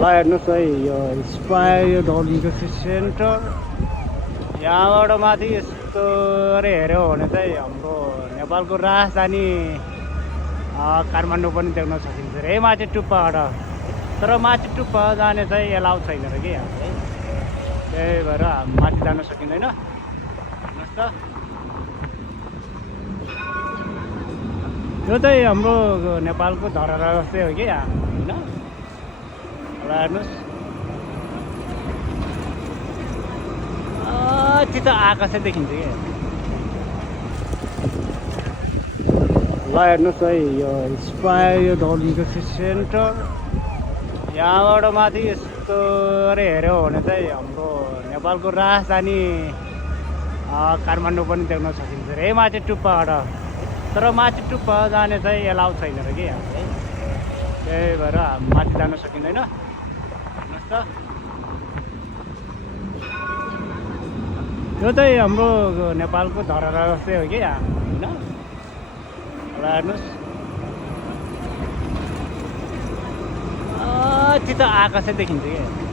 ल हेर्नुहोस् है यो स्पायर डल्फिनको सेन्टर यहाँबाट माथि यस्तो गरी हेऱ्यो भने चाहिँ हाम्रो नेपालको राजधानी काठमाडौँ पनि देख्न सकिन्छ रे माथि टुप्पाबाट। तर माथि टुप्पा जाने चाहिँ एलाउ छैन र कि यहाँ चाहिँ, त्यही भएर माथि जान सकिँदैन। हेर्नुहोस् त यो चाहिँ हाम्रो नेपालको धरहरा जस्तै हो कि यहाँ होइन। ल हेर्नुहोस् त्यो त आकाशै देखिन्छ कि। ल हेर्नुहोस् है यो स्पायर डल्फिनको सेन्टर यहाँबाट माथि यस्तो गरी हेऱ्यो भने चाहिँ हाम्रो नेपालको राजधानी काठमाडौँ पनि देख्न सकिन्छ रे माथि टुप्पाबाट। तर माथि टुप्पा जाने चाहिँ एलाउ छैन र कि यहाँ चाहिँ, त्यही भएर माथि जान सकिँदैन। हेर्नुहोस् त यो चाहिँ हाम्रो नेपालको धरहरा जस्तै हो कि यहाँ होइन। ल हेर्नुहोस् त्यो त आकाशै देखिन्छ कि।